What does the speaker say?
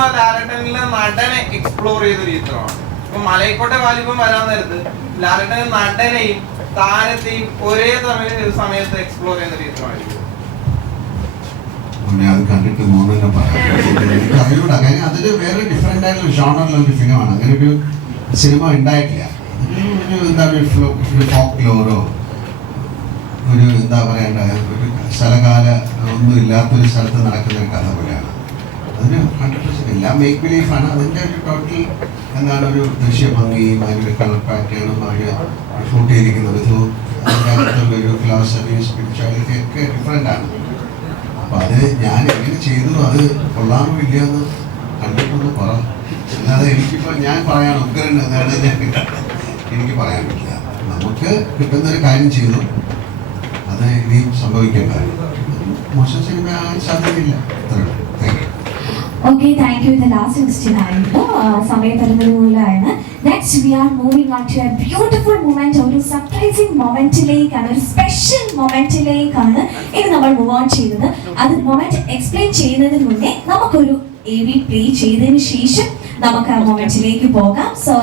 Cinema ലാലട്ടനിലെ നടനെ explore ചെയ്തൊരു ചിത്രമാണ്. ഇപ്പൊ മലയക്കോട്ടെ വാലിബം വരാൻ നേരത്ത് ലാലട്ടൻ നടനെയും താരത്തെയും ഒരേ സമയ- സമയത്ത് എക്സ്പ്ലോർ ചെയ്യുന്ന ഒരു ചിത്രമായിരിക്കും. അത് കണ്ടിട്ട് വേറെ സിനിമ ഉണ്ടായിട്ടില്ല. ഫോക്ക് ലോറോ ഒരു എന്താ പറയണ്ട ഒരു സ്ഥലകാല ഒന്നും ഇല്ലാത്തൊരു സ്ഥലത്ത് നടക്കുന്ന ഒരു കഥ പോലെയാണ്. അതിന് ഹൺഡ്രഡ് പെർസെന്റ് എല്ലാം മേക്ക് ബിലീഫാണ് അതിന്റെ ഒരു ടോട്ടൽ എന്താണ് ഒരു ദൃശ്യഭംഗിയും അതിന്റെ കളർ പാറ്റേണും അതിന് ഷൂട്ട് ചെയ്തിരിക്കുന്ന വിധവും അതിന്റെ അകത്തുള്ള ഒരു ഫിലോസഫി സ്പിരിച്വാലിറ്റി ഒക്കെ ഡിഫറെന്റ് ആണ്. അപ്പൊ അത് ഞാൻ എങ്ങനെ ചെയ്തു? അത് കൊള്ളാമോ എന്ന് കണ്ടിട്ടൊന്ന് പറ. അല്ലാതെ എനിക്കിപ്പോ ഞാൻ പറയാൻ ഉഗ്രൻ എന്നാണ് ഞാൻ എനിക്ക് പറയാൻ പറ്റില്ല നമുക്ക് കിട്ടുന്ന ഒരു കാര്യം ചെയ്തു. അത് ഇനിയും സംഭവിക്കേണ്ട മോശം സിനിമ ആകാൻ സാധ്യതയില്ല. അത്രേ ഉള്ളൂ. Thank you okay thank you ഇത് ലാസ്റ്റ് ക്വസ്റ്റ്യൻ ആയിരുന്നു ആ, സമയപരിമിതിയിലാണ് next we are moving on to a beautiful moment ഒരു സർപ്രൈസിംഗ് മൊമെന്റിലേക്കാണ് ഒരു സ്പെഷ്യൽ മൊമെന്റിലേക്കാണ് ഇത് നമ്മൾ മൂവ് ഓൺ ചെയ്യുന്നത്. അത് മൊമെന്റ് എക്സ്പ്ലെയിൻ ചെയ്യുന്നതിന് മുന്നേ നമുക്കൊരു എ വി പ്ലേ ചെയ്തതിന് ശേഷം നമുക്ക് ആ മൊമെന്റിലേക്ക് പോകാം. സോ